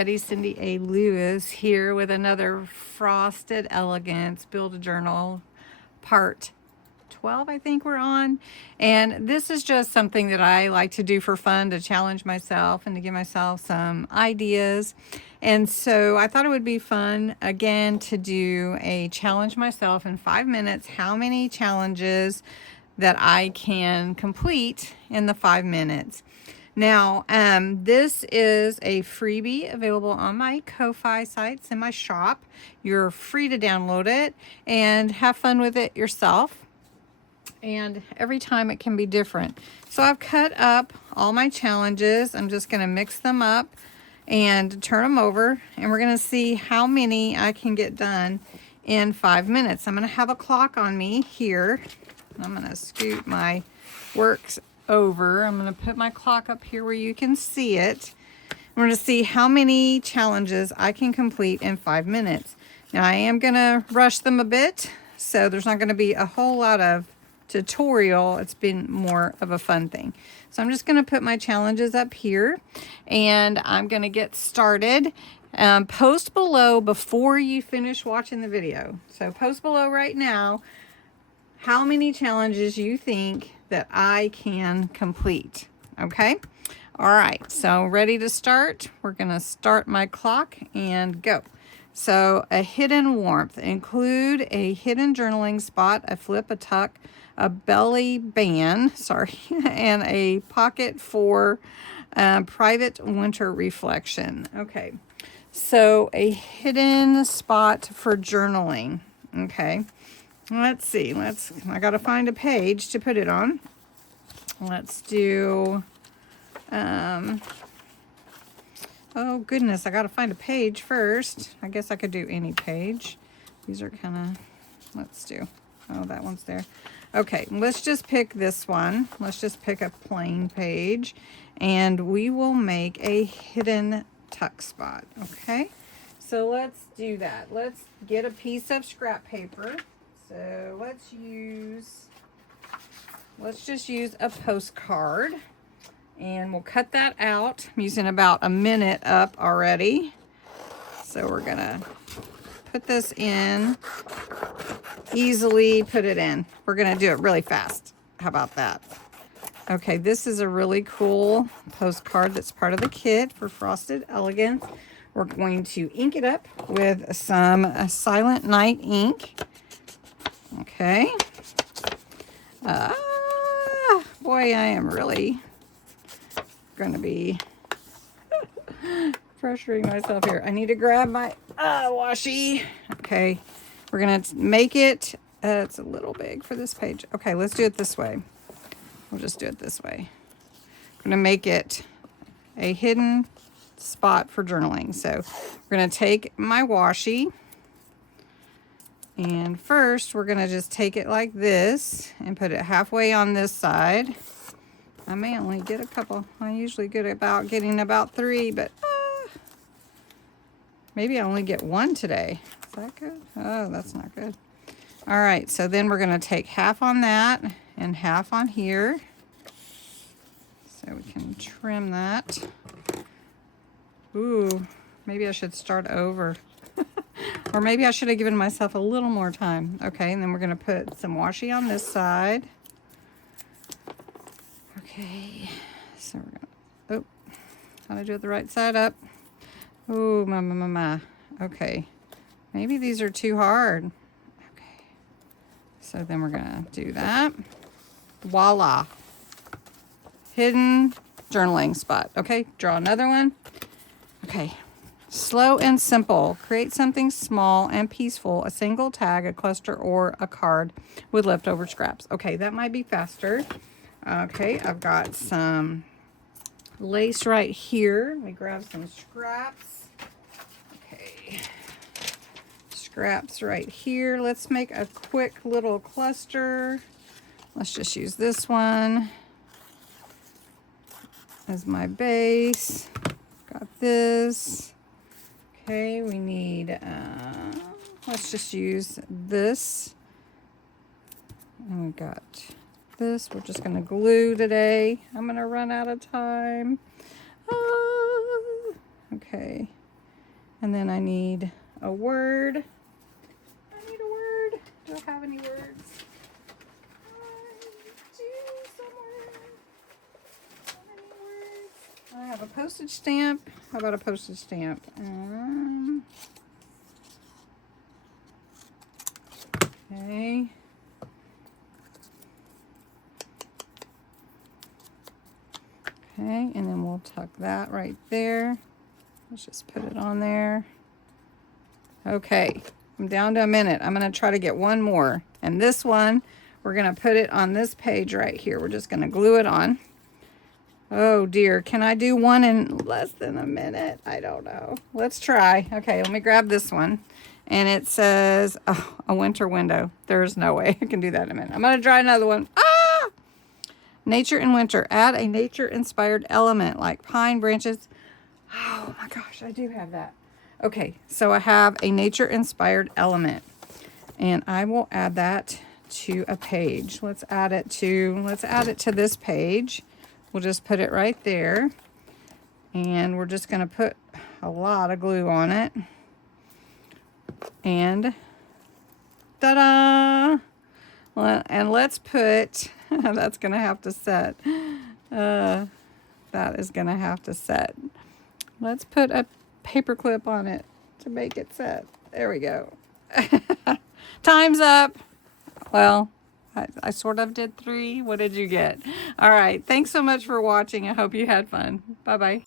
everybody. Cindy A. Lewis here with another Frosted Elegance Build a Journal part 12, I think we're on. And this is just something that I like to do for fun, to challenge myself and to give myself some ideas. And so I thought it would be fun again to do a challenge myself in 5 minutes, how many challenges that I can complete in the 5 minutes. Now, this is a freebie available on my Ko-Fi sites in my shop. You're free to download it and have fun with it yourself. And every time it can be different. So I've cut up all my challenges. I'm just going to mix them up and turn them over. And we're going to see how many I can get done in 5 minutes. I'm going to have a clock on me here. I'm going to scoot my works over. I'm going to put my clock up here where you can see it. We're going to see how many challenges I can complete in 5 minutes. Now I am going to rush them a bit, so there's not going to be a whole lot of tutorial. It's been more of a fun thing. So I'm just going to put my challenges up here and I'm going to get started. Post below before you finish watching the video. So post below right now how many challenges you think that I can complete. Okay? All right, so ready to start? We're gonna start my clock and go. So a hidden warmth, include a hidden journaling spot, a flip, a tuck, a belly band, sorry, and a pocket for private winter reflection. Okay, so a hidden spot for journaling. Okay. Let's see, I gotta find a page to put it on. Let's do, oh goodness, I gotta find a page first. I guess I could do any page. These are kind of, let's do, oh, that one's there. Okay, let's just pick this one. Let's just pick a plain page and we will make a hidden tuck spot, okay? So let's do that. Let's get a piece of scrap paper. So let's just use a postcard and we'll cut that out. I'm using about a minute up already. So we're gonna put this in, easily put it in. We're gonna do it really fast. How about that? Okay, this is a really cool postcard that's part of the kit for Frosted Elegance. We're going to ink it up with some Silent Night ink. Okay. Boy, I am really going to be pressuring myself here. I need to grab my washi. Okay. We're going to make it, it's a little big for this page. Okay, let's do it this way. We'll just do it this way. I'm going to make it a hidden spot for journaling. So we're going to take my washi. And first, we're going to just take it like this and put it halfway on this side. I may only get a couple. I'm usually good about getting about 3, but maybe I only get 1 today. Is that good? Oh, that's not good. All right, so then we're going to take half on that and half on here. So we can trim that. Ooh, maybe I should start over. Or maybe I should have given myself a little more time. Okay, and then we're going to put some washi on this side. Okay, so we're going to, oh, how to do it the right side up. Oh, my. Okay, maybe these are too hard. Okay, so then we're going to do that. Voila. Hidden journaling spot. Okay, draw another one. Okay. Slow and simple. Create something small and peaceful. A single tag, a cluster, or a card with leftover scraps. Okay, that might be faster. Okay, I've got some lace right here. Let me grab some scraps. Okay. Scraps right here. Let's make a quick little cluster. Let's just use this one as my base. Got this. Okay, we need, let's just use this. And we got this. We're just going to glue today. I'm going to run out of time. Okay. And then I need a word. I need a word. Do I have any words? I do somewhere. So many words. I have a postage stamp. How about a postage stamp? Okay. Okay, and then we'll tuck that right there. Let's just put it on there. Okay, I'm down to a minute. I'm going to try to get one more. And this one, we're going to put it on this page right here. We're just going to glue it on. Oh dear, can I do one in less than a minute? I don't know. Let's try. Okay, let me grab this one. And it says, oh, a winter window. There's no way I can do that in a minute. I'm going to try another one. Ah! Nature in winter. Add a nature-inspired element like pine branches. Oh my gosh, I do have that. Okay, so I have a nature-inspired element. And I will add that to a page. Let's add it to this page. We'll just put it right there. And we're just going to put a lot of glue on it. And ta-da! Well, and let's put, that's going to have to set. That is going to have to set. Let's put a paper clip on it to make it set. There we go. Time's up. Well, I sort of did 3. What did you get? All right. Thanks so much for watching. I hope you had fun. Bye-bye.